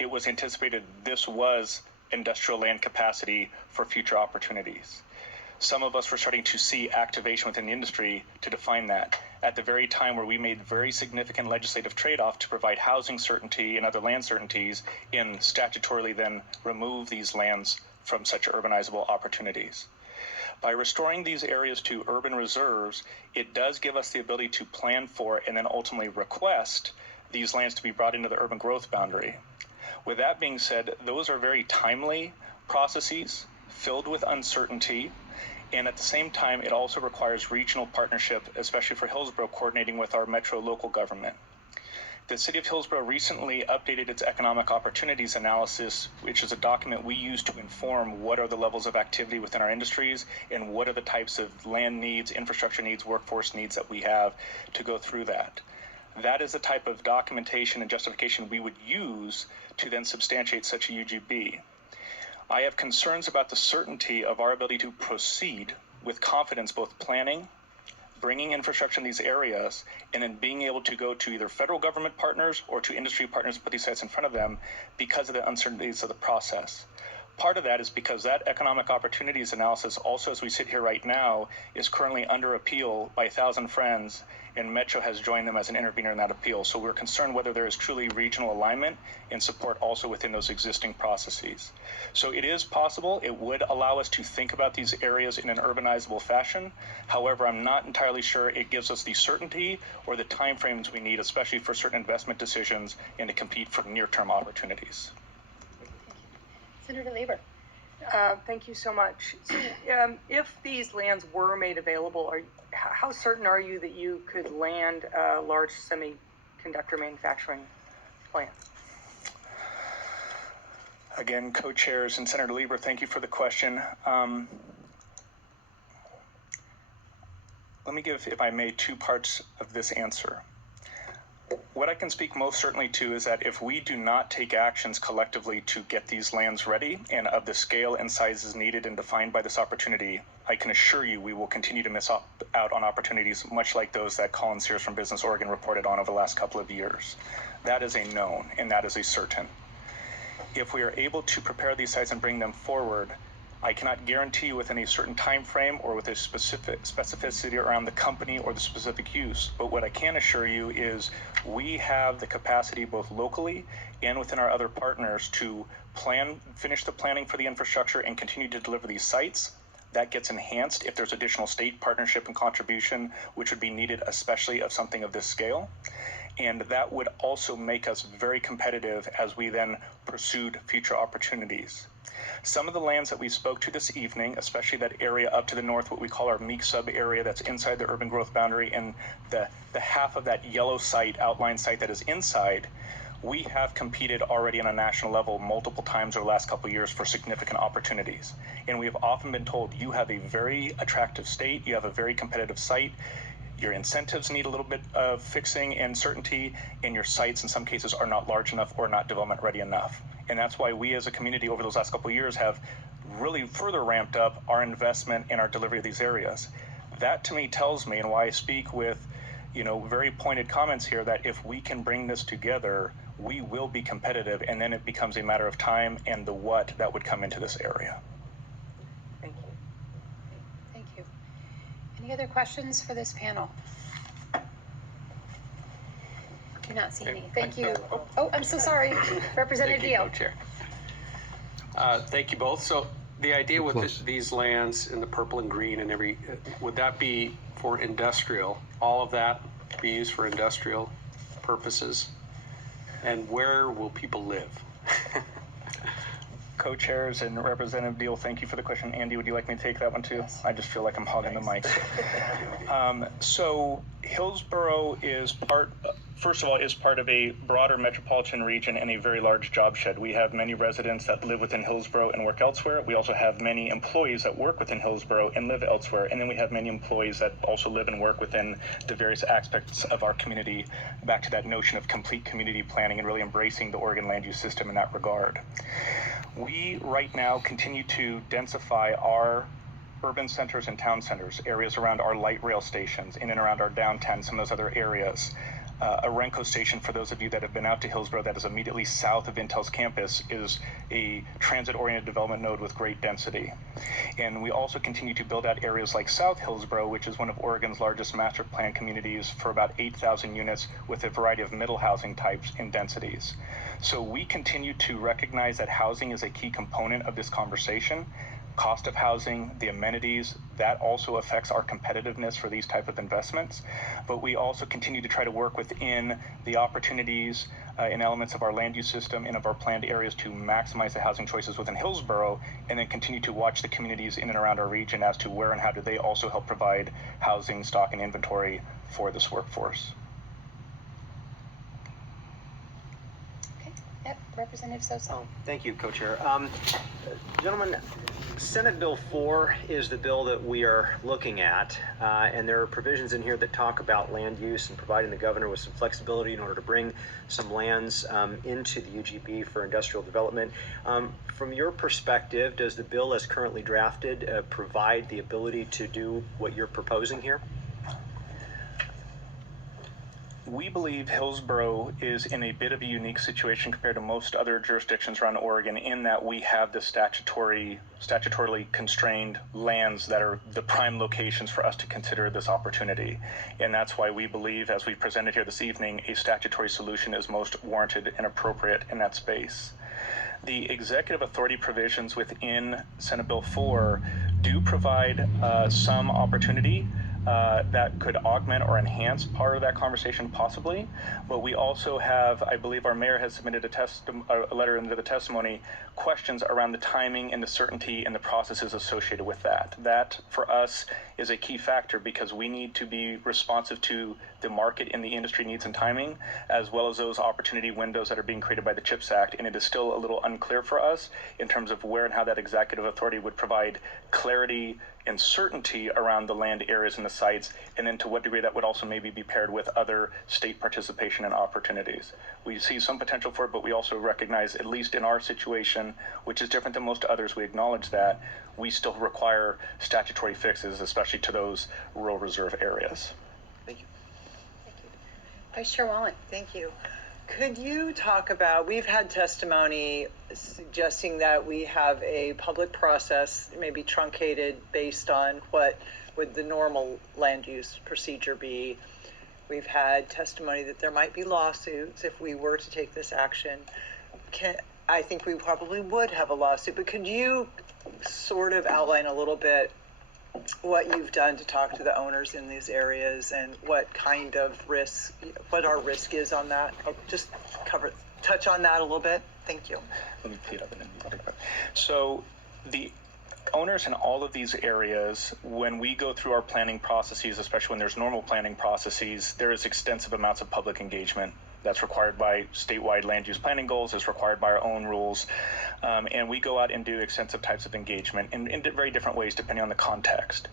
it was anticipated this was industrial land capacity for future opportunities. Some of us were starting to see activation within the industry to define that at the very time where we made very significant legislative trade-off to provide housing certainty and other land certainties and statutorily then remove these lands from such urbanizable opportunities. By restoring these areas to urban reserves, it does give us the ability to plan for and then ultimately request these lands to be brought into the urban growth boundary. With that being said, those are very timely processes filled with uncertainty, and at the same time, it also requires regional partnership, especially for Hillsboro, coordinating with our metro local government. The City of Hillsboro recently updated its economic opportunities analysis, which is a document we use to inform what are the levels of activity within our industries and what are the types of land needs, infrastructure needs, workforce needs that we have to go through that. That is the type of documentation and justification we would use to then substantiate such a UGB. I have concerns about the certainty of our ability to proceed with confidence, both planning, bringing infrastructure in these areas, and then being able to go to either federal government partners or to industry partners and put these sites in front of them because of the uncertainties of the process. Part of that is because that economic opportunities analysis also, as we sit here right now, is currently under appeal by 1,000 Friends, and Metro has joined them as an intervener in that appeal. So we're concerned whether there is truly regional alignment and support also within those existing processes. So it is possible. It would allow us to think about these areas in an urbanizable fashion. However, I'm not entirely sure it gives us the certainty or the timeframes we need, especially for certain investment decisions and to compete for near-term opportunities. Senator Lieber. Thank you so much. So, if these lands were made available, how certain are you that you could land a large semiconductor manufacturing plant? Again, co-chairs and Senator Lieber, thank you for the question. Let me give, if I may, two parts of this answer. What I can speak most certainly to is that if we do not take actions collectively to get these lands ready and of the scale and sizes needed and defined by this opportunity, I can assure you we will continue to miss out on opportunities much like those that Colin Sears from Business Oregon reported on over the last couple of years. That is a known and that is a certain. If we are able to prepare these sites and bring them forward, I cannot guarantee you within a certain time frame or with a specific specificity around the company or the specific use. But what I can assure you is we have the capacity both locally and within our other partners to finish the planning for the infrastructure and continue to deliver these sites. That gets enhanced if there's additional state partnership and contribution, which would be needed, especially of something of this scale. And that would also make us very competitive as we then pursued future opportunities. Some of the lands that we spoke to this evening, especially that area up to the north, what we call our Meek sub area that's inside the urban growth boundary, and the half of that yellow site, outline site that is inside, we have competed already on a national level multiple times over the last couple of years for significant opportunities. And we have often been told, you have a very attractive state, you have a very competitive site, your incentives need a little bit of fixing and certainty, and your sites in some cases are not large enough or not development ready enough. And that's why we as a community over those last couple of years have really further ramped up our investment in our delivery of these areas. That to me tells me, and why I speak with, very pointed comments here, that if we can bring this together, we will be competitive, and then it becomes a matter of time and the what that would come into this area. Thank you. Thank you. Any other questions for this panel? Do not see any. Thank you. Oh, I'm so sorry. Representative Deal. Thank you, Co-Chair. Thank you both. So the idea with these lands in the purple and green and would that be for industrial? All of that be used for industrial purposes? And where will people live? Co-chairs and Representative Deal, thank you for the question. Andy, would you like me to take that one too? Yes. I just feel like I'm hogging the mic. So Hillsboro is part of a broader metropolitan region and a very large job shed. We have many residents that live within Hillsboro and work elsewhere. We also have many employees that work within Hillsboro and live elsewhere. And then we have many employees that also live and work within the various aspects of our community, back to that notion of complete community planning and really embracing the Oregon land use system in that regard. We right now continue to densify our urban centers and town centers, areas around our light rail stations, in and around our downtown, some of those other areas. A Renko station, for those of you that have been out to Hillsboro, that is immediately south of Intel's campus, is a transit-oriented development node with great density. And we also continue to build out areas like South Hillsboro, which is one of Oregon's largest master plan communities for about 8,000 units with a variety of middle housing types and densities. So we continue to recognize that housing is a key component of this conversation. Cost of housing, the amenities, that also affects our competitiveness for these type of investments. But we also continue to try to work within the opportunities and elements of our land use system and of our planned areas to maximize the housing choices within Hillsboro, and then continue to watch the communities in and around our region as to where and how do they also help provide housing, stock, and inventory for this workforce. Okay, yep, Representative Sosa. Oh, thank you, Co-Chair. Gentlemen, Senate Bill 4 is the bill that we are looking at, and there are provisions in here that talk about land use and providing the governor with some flexibility in order to bring some lands into the UGB for industrial development. From your perspective, does the bill as currently drafted provide the ability to do what you're proposing here? We believe Hillsboro is in a bit of a unique situation compared to most other jurisdictions around Oregon in that we have the statutorily constrained lands that are the prime locations for us to consider this opportunity. And that's why we believe, as we presented here this evening, a statutory solution is most warranted and appropriate in that space. The executive authority provisions within Senate Bill 4 do provide some opportunity that could augment or enhance part of that conversation possibly, but we also have, I believe our mayor has submitted a letter into the testimony, questions around the timing and the certainty and the processes associated with that. That, for us, is a key factor because we need to be responsive to the market and the industry needs and timing, as well as those opportunity windows that are being created by the CHIPS Act, and it is still a little unclear for us in terms of where and how that executive authority would provide clarity and certainty around the land areas and the sites, and then to what degree that would also maybe be paired with other state participation and opportunities. We see some potential for it, but we also recognize, at least in our situation, which is different than most others, we acknowledge that we still require statutory fixes, especially to those rural reserve areas. Thank you. Vice Chair Wallen. Thank you. Could you talk about, we've had testimony suggesting that we have a public process, maybe truncated based on what would the normal land use procedure be. We've had testimony that there might be lawsuits if we were to take this action. I think we probably would have a lawsuit, but could you sort of outline a little bit what you've done to talk to the owners in these areas and what kind of risk, what our risk is on that? I'll just touch on that a little bit. Thank you. Let me tee it up and then you take that. So the owners in all of these areas, when we go through our planning processes, especially when there's normal planning processes, there is extensive amounts of public engagement. That's required by statewide land use planning goals, is required by our own rules. And we go out and do extensive types of engagement in very different ways depending on the context.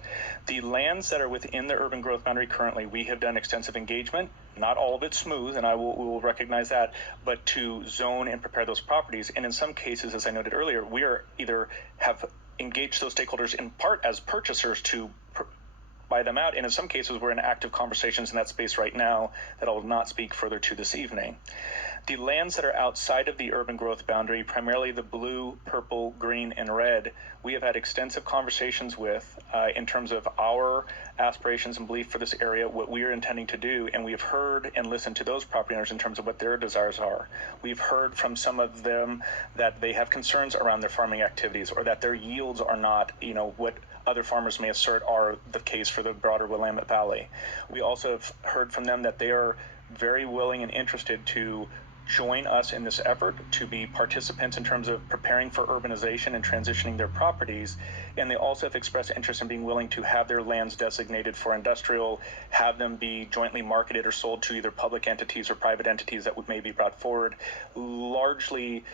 The lands that are within the urban growth boundary currently, we have done extensive engagement. Not all of it smooth, and we will recognize that, but to zone and prepare those properties. And in some cases, as I noted earlier, we are either have engaged those stakeholders in part as purchasers to buy them out, and in some cases we're in active conversations in that space right now that I will not speak further to this evening. The lands that are outside of the urban growth boundary, primarily the blue, purple, green, and red, we have had extensive conversations with in terms of our aspirations and belief for this area, what we are intending to do, and we have heard and listened to those property owners in terms of what their desires are. We've heard from some of them that they have concerns around their farming activities or that their yields are not, what other farmers may assert are the case for the broader Willamette Valley. We also have heard from them that they are very willing and interested to join us in this effort to be participants in terms of preparing for urbanization and transitioning their properties. And they also have expressed interest in being willing to have their lands designated for industrial, have them be jointly marketed or sold to either public entities or private entities that would maybe brought forward, largely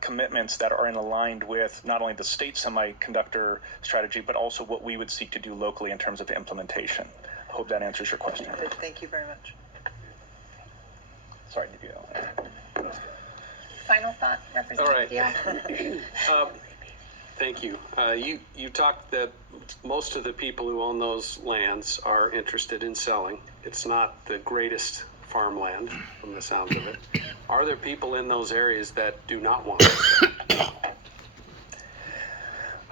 commitments that are in aligned with not only the state semiconductor strategy, but also what we would seek to do locally in terms of implementation. I hope that answers your question. Thank you very much. Sorry, did you? Final thought, Representative All right. Deal? Thank you. You talked that most of the people who own those lands are interested in selling. It's not the greatest farmland, from the sounds of it. Are there people in those areas that do not want it?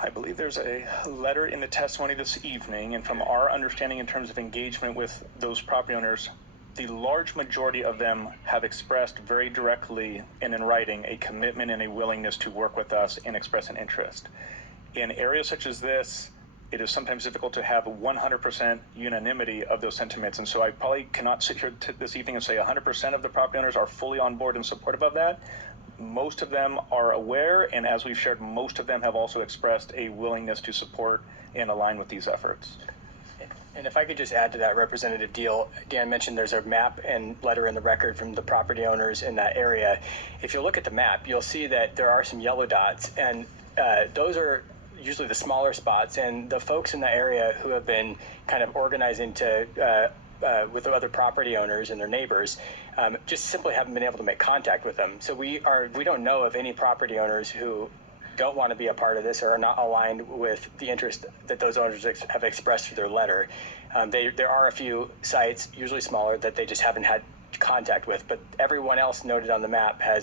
I believe there's a letter in the testimony this evening, and from our understanding in terms of engagement with those property owners, the large majority of them have expressed very directly and in writing a commitment and a willingness to work with us and express an interest. In areas such as this, it is sometimes difficult to have 100% unanimity of those sentiments, and so I probably cannot sit here this evening and say 100% of the property owners are fully on board and supportive of that. Most of them are aware, and as we've shared, most of them have also expressed a willingness to support and align with these efforts. And if I could just add to that, Representative Deal, Dan mentioned there's a map and letter in the record from the property owners in that area. If you look at the map, you'll see that there are some yellow dots, and those are usually the smaller spots. And the folks in the area who have been kind of organizing to with the other property owners and their neighbors, just simply haven't been able to make contact with them. So we don't know of any property owners who don't want to be a part of this or are not aligned with the interest that those owners have expressed through their letter. There are a few sites, usually smaller, that they just haven't had contact with, but everyone else noted on the map has